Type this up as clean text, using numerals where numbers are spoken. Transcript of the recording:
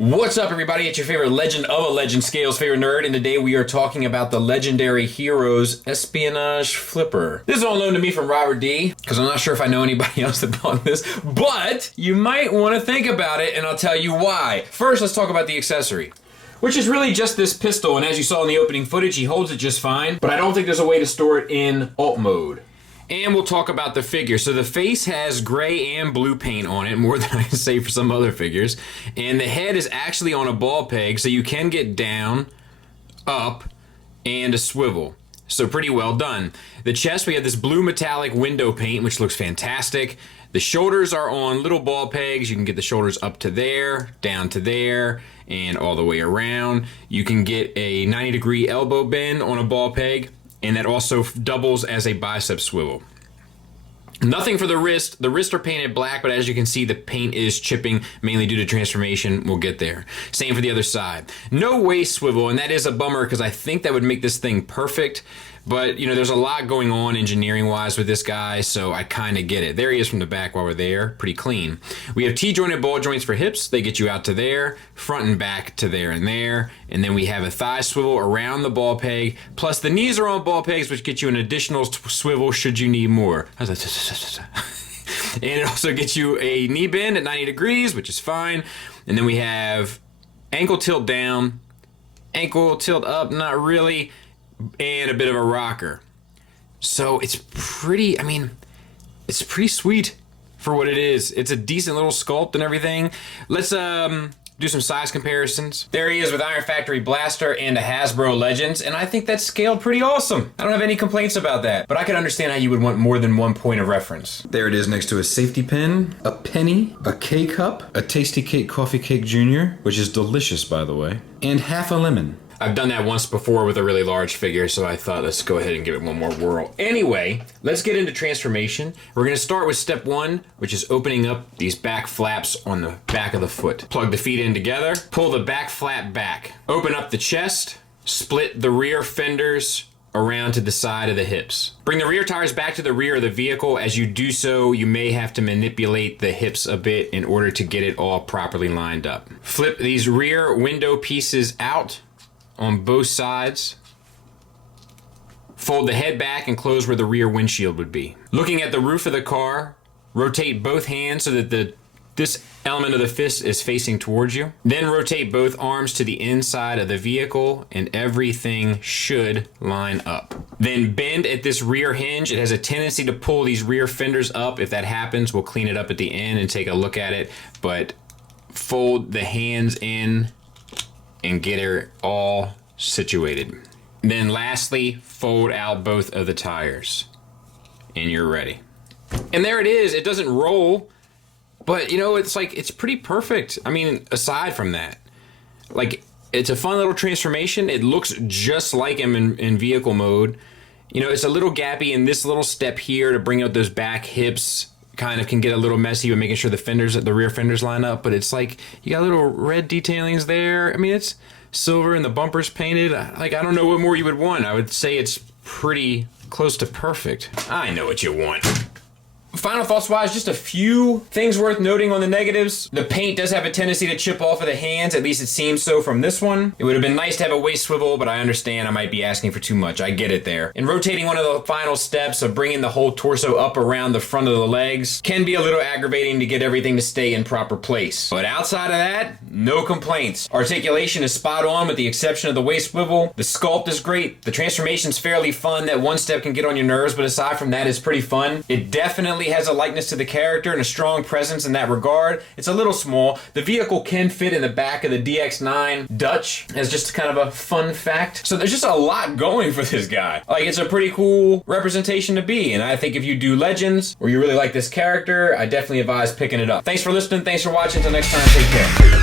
What's up, everybody? It's your favorite Legend of a Legend Scales favorite nerd, and today we are talking about the Legendary Heroes Espionage Flipper. This is all known to me from Robert D, because I'm not sure if I know anybody else that bought this, but you might want to think about it, and I'll tell you why. First, let's talk about the accessory, which is really just this pistol, and as you saw in the opening footage, he holds it just fine, but I don't think there's a way to store it in alt mode. And we'll talk about the figure. So the face has gray and blue paint on it, more than I can say for some other figures. And the head is actually on a ball peg, so you can get down, up, and a swivel. So pretty well done. The chest, we have this blue metallic window paint, which looks fantastic. The shoulders are on little ball pegs. You can get the shoulders up to there, down to there, and all the way around. You can get a 90-degree elbow bend on a ball peg, and that also doubles as a bicep swivel. Nothing for the wrist. The wrists are painted black, but as you can see, the paint is chipping, mainly due to transformation. We'll get there. Same for the other side. No waist swivel, and that is a bummer because I think that would make this thing perfect. But, you know, there's a lot going on engineering-wise with this guy, so I kind of get it. There he is from the back while we're there. Pretty clean. We have T-jointed ball joints for hips. They get you out to there, front and back to there and there. And then we have a thigh swivel around the ball peg. Plus, the knees are on ball pegs, which get you an additional swivel should you need more. And it also gets you a knee bend at 90 degrees, which is fine. And then we have ankle tilt down, ankle tilt up, not really, and a bit of a rocker. So it's pretty, it's pretty sweet for what it is. It's a decent little sculpt and everything. Let's do some size comparisons. There he is with Iron Factory Blaster and a Hasbro Legends, and I think that's scaled pretty awesome. I don't have any complaints about that, but I can understand how you would want more than one point of reference. There it is next to a safety pin, a penny, a K-cup, a Tasty Cake Coffee Cake Jr., which is delicious, by the way, and half a lemon. I've done that once before with a really large figure, so I thought let's go ahead and give it one more whirl. Anyway, let's get into transformation. We're gonna start with step one, which is opening up these back flaps on the back of the foot. Plug the feet in together, pull the back flap back, open up the chest, split the rear fenders around to the side of the hips. Bring the rear tires back to the rear of the vehicle. As you do so, you may have to manipulate the hips a bit in order to get it all properly lined up. Flip these rear window pieces out on both sides. Fold the head back and close where the rear windshield would be. Looking at the roof of the car, rotate both hands so that this element of the fist is facing towards you. Then rotate both arms to the inside of the vehicle and everything should line up. Then bend at this rear hinge. It has a tendency to pull these rear fenders up. If that happens, we'll clean it up at the end and take a look at it. But fold the hands in and get her all situated. Then lastly, fold out both of the tires and you're ready. And there it is. It doesn't roll, but you know, it's pretty perfect. Aside from that, it's a fun little transformation. It looks just like him in vehicle mode. You know, it's a little gappy in this little step here to bring out those back hips. Kind of can get a little messy with making sure the rear fenders line up, but it's like you got little red detailings there. It's silver and the bumper's painted. I don't know what more you would want. I would say it's pretty close to perfect. I know what you want. Final thoughts wise, just a few things worth noting on the negatives. The paint does have a tendency to chip off of the hands, at least it seems so from this one. It would have been nice to have a waist swivel, but I understand I might be asking for too much. I get it there. And rotating one of the final steps of bringing the whole torso up around the front of the legs can be a little aggravating to get everything to stay in proper place. But outside of that, no complaints. Articulation is spot on with the exception of the waist swivel. The sculpt is great. The transformation's fairly fun. That one step can get on your nerves, but aside from that, it's pretty fun. It definitely has a likeness to the character and a strong presence in that regard. It's a little small. The vehicle can fit in the back of the DX9 Dutch as just kind of a fun fact. So there's just a lot going for this guy. It's a pretty cool representation to be, and I think if you do Legends or you really like this character, I definitely advise picking it up. Thanks for listening. Thanks for watching. Until next time, take care.